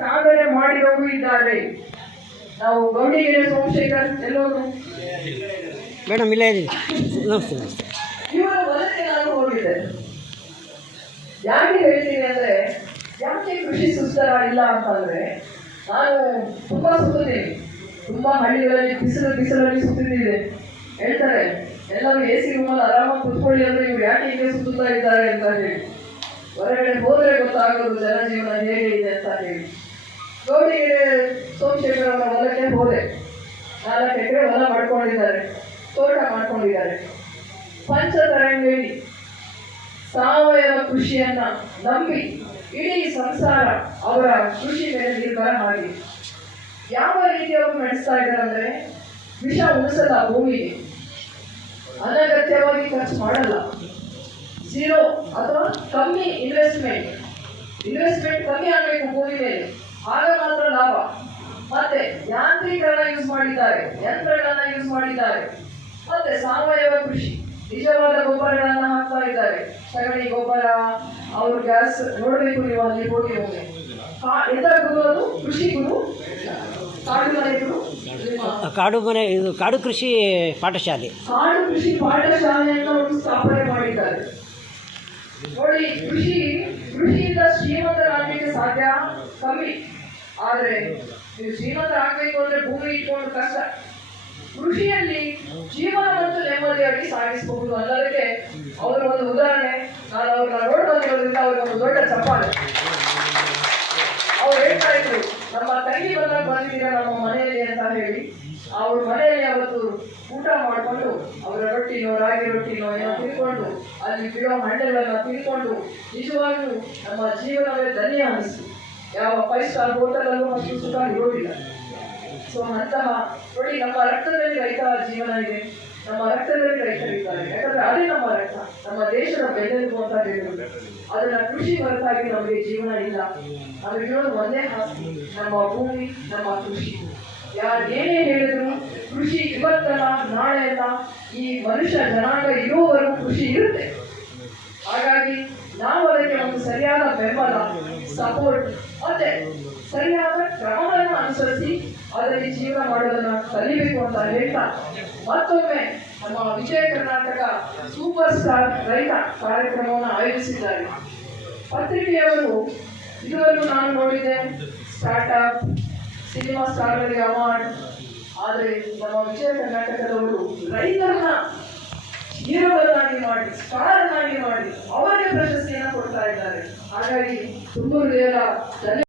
ಸಾಧನೆ ಮಾಡಿದವರು ಇದ್ದಾರೆ. ನಾವು ಗೌಡಿಗೆರೆ ಸೋಮಶೇಖರ್ ಎಲ್ಲೋರು ಮೇಡಮ್ ಇಲ್ಲೇ ನಮಸ್ತೆ. ಇವರ ವಲಸೆ ನಾನು ಹೋಗಿದ್ದೆ. ಯಾಕೆ ಹೇಳ್ತೀನಿ ಅಂದ್ರೆ, ಯಾಕೆ ಕೃಷಿ ಸುಸ್ತರ ಇಲ್ಲ ಅಂತಂದ್ರೆ, ನಾನು ತುಂಬಾ ಸುತ್ತಿದ್ದೀನಿ, ತುಂಬಾ ಹಳ್ಳಿಗಳಲ್ಲಿ ಬಿಸಿಲಲ್ಲಿ ಸುತ್ತಿದ್ದಿದೆ. ಹೇಳ್ತಾರೆ ಎಲ್ಲರೂ ಎ ಸಿ ರೂಮಲ್ಲಿ ಆರಾಮಾಗಿ ಕುತ್ಕೊಳ್ಳಿ ಅಂದ್ರೆ ಇವ್ರು ಯಾಕೆ ಹೀಗೆ ಸುತ್ತುತ್ತಾ ಇದ್ದಾರೆ ಅಂತ ಹೇಳಿ. ಹೊರಗಡೆ ಹೋದ್ರೆ ಗೊತ್ತಾಗೋದು ಜನಜೀವನ ಹೇಗೆ ಇದೆ ಅಂತ ಹೇಳಿ. ಗೌಡಿಗೆರೆ ಸೋಮಶೇಖರ್ ಅವರ ಹೊಲಕ್ಕೆ ಹೋದೆ. 4 ಎಕರೆ ಹೊಲ ಮಾಡ್ಕೊಂಡಿದ್ದಾರೆ, ತೋಟ ಮಾಡ್ಕೊಂಡಿದ್ದಾರೆ. ಪಂಚತರಂಗೇಳಿ ಸಾವಯವ ಕೃಷಿಯನ್ನ ನಂಬಿ ಇಡೀ ಸಂಸಾರ ಅವರ ಕೃಷಿ ಮೇಲೆ ನಿರ್ಭರ ಆಗಿದೆ. ಯಾವ ರೀತಿ ಅವರು ನಡೆಸ್ತಾ ಇದ್ದಾರೆ ಅಂದ್ರೆ, ವಿಷ ಉಳಿಸಲ್ಲ ಭೂಮಿಗೆ, ಅನಗತ್ಯವಾಗಿ ಖರ್ಚು ಮಾಡಲ್ಲ, ಝೀರೋ ಅಥವಾ ಕಮ್ಮಿ ಇನ್ವೆಸ್ಟ್ಮೆಂಟ್ ಕಮ್ಮಿ ಆಗಬೇಕು ಭೂಮಿ ಮೇಲೆ, ಆಗ ಮಾತ್ರ ಲಾಭ. ಮತ್ತೆ ಯಾಂತ್ರೀಕರಣ ಯೂಸ್ ಮಾಡಿದ್ದಾರೆ, ಯಂತ್ರಗಳನ್ನ ಯೂಸ್ ಮಾಡಿದ್ದಾರೆ. ಮತ್ತೆ ಸಾವಯವ ಕೃಷಿ, ನಿಜವಾದ ಗೊಬ್ಬರಗಳನ್ನ ಹಾಕ್ತಾ ಇದ್ದಾರೆ. ಸಗಣಿ ಗೊಬ್ಬರ, ಅವ್ರ ಗ್ಯಾಸ್ ನೋಡ್ಬೇಕು ನೀವು ಅಲ್ಲಿ ಹೋಗಿ ಒಮ್ಮೆ. ಎಂತ ಗುರು ಅದು? ಕೃಷಿ ಗುರು, ಕಾಡು ಮನೆ ಗುರು, ಇದು ಕಾಡು ಕೃಷಿ ಪಾಠಶಾಲೆ, ಕಾಡು ಕೃಷಿ ಪಾಠಶಾಲೆಯನ್ನು ಅವರು ಸ್ಥಾಪನೆ ಮಾಡಿದ್ದಾರೆ. ನೋಡಿ, ಕೃಷಿಯಿಂದ ಶ್ರೀಮಂತರಾಗಲಿಕ್ಕೆ ಸಾಧ್ಯ ಕಮ್ಮಿ. ಆದ್ರೆ ನೀವು ಶ್ರೀಮಂತರಾಗಬೇಕು ಅಂದ್ರೆ ಭೂಮಿ ಇಟ್ಕೊಂಡು ಕಷ್ಟ. ಕೃಷಿಯಲ್ಲಿ ಜೀವನ ಮತ್ತು ನೆಮ್ಮದಿಯಾಗಿ ಸಾಗಿಸಬಹುದು ಅನ್ನೋದಕ್ಕೆ ಅವರ ಒಂದು ಉದಾಹರಣೆ. ನಾನು ಅವ್ರನ್ನ ನೋಡ್ಬಂದಿರೋದ್ರಿಂದ ಅವ್ರಿಗೆ ಒಂದು ದೊಡ್ಡ ಚಪ್ಪಾಳೆ. ಅವ್ರು ಹೇಳ್ತಾ ಇದ್ರು, ನಮ್ಮ ತಂಗಿ ಬಂದಿದ್ದೀರಾ ನಮ್ಮ ಮನೆಯಲ್ಲಿ ಅಂತ ಹೇಳಿ. ಅವ್ರ ಮನೆಯಲ್ಲಿ ಅವತ್ತು ಊಟ ಮಾಡಿಕೊಂಡು ಅವರ ರೊಟ್ಟಿನೋ ರಾಗಿ ರೊಟ್ಟಿನೋ ಏನೋ ತಿನ್ಕೊಂಡು ಅಲ್ಲಿ ಬಿಡೋ ಹಣ್ಣುಗಳನ್ನ ತಿನ್ಕೊಂಡು ನಿಜವಾಗ್ಲೂ ನಮ್ಮ ಜೀವನವೇ ಧನ್ಯ ಅನಿಸ್ತು. ಯಾವ 5 ಸ್ಟಾರ್ ಹೋಟೆಲಲ್ಲೂ ಅಷ್ಟು ಸುಖ ಇರೋದಿಲ್ಲ. ಸೊ ಅಂತಹ ನೋಡಿ, ನಮ್ಮ ರಕ್ತದಲ್ಲಿ ರೈತರ ಜೀವನ ಇದೆ, ನಮ್ಮ ರಕ್ತದಲ್ಲಿ ರೈತರಿದ್ದಾರೆ. ಯಾಕಂದ್ರೆ ಅದೇ ನಮ್ಮ ರಕ್ತ, ನಮ್ಮ ದೇಶದ ಬೆನ್ನೆಲುಬು ಅಂತ ಹೇಳಿದ್ರು. ಅದನ್ನ ಕೃಷಿ ಹೊರತಾಗಿ ನಮಗೆ ಜೀವನ ಇಲ್ಲ. ನಮಗಿರೋದು ಒಂದೇ ಆಸ್ತಿ, ನಮ್ಮ ಭೂಮಿ, ನಮ್ಮ ಕೃಷಿ. ಯಾರು ಏನೇ ಹೇಳಿದ್ರು ಕೃಷಿ ಇವತ್ತಲ್ಲ ನಾಳೆ ಅಲ್ಲ, ಈ ಮನುಷ್ಯ ಜನಾಂಗ ಇರುವವರೆಗೂ ಕೃಷಿ ಇರುತ್ತೆ. ಹಾಗಾಗಿ ನಾವು ಅದಕ್ಕೆ ಒಂದು ಸರಿಯಾದ ಬೆಂಬಲ, ಸಪೋರ್ಟ್ ಮತ್ತೆ ಸರಿಯಾದ ಕ್ರಮಗಳನ್ನು ಅನುಸರಿಸಿ ಅದರಲ್ಲಿ ಜೀವನ ಮಾಡೋದನ್ನ ಕಲಿಬೇಕು ಅಂತ ಹೇಳ್ತಾ, ಮತ್ತೊಮ್ಮೆ ನಮ್ಮ ವಿಜಯ ಕರ್ನಾಟಕ ಸೂಪರ್ ಸ್ಟಾರ್ ರೈತ ಕಾರ್ಯಕ್ರಮವನ್ನು ಆಯೋಜಿಸಿದ್ದಾರೆ. ಪತ್ರಿಕೆಯವರು ಇದುವರೆಗೂ ನಾನು ನೋಡಿದೆ ಸ್ಟಾರ್ಟ್ಅಪ್, ಸಿನಿಮಾ ಸ್ಟಾರ್ಗಳಿಗೆ ಅವಾರ್ಡ್. ಆದರೆ ನಮ್ಮ ವಿಜಯ ಕರ್ನಾಟಕದವರು ರೈತರನ್ನ ಹೀರೋಗಳನ್ನಾಗಿ ಮಾಡಿ, ಸ್ಟಾರ್ ಆಗಿ ಮಾಡಿ ಅವರಿಗೆ ಪ್ರಶಸ್ತಿಯನ್ನು ಕೊಡ್ತಾ ಇದ್ದಾರೆ. ಹಾಗಾಗಿ ತುಂಬ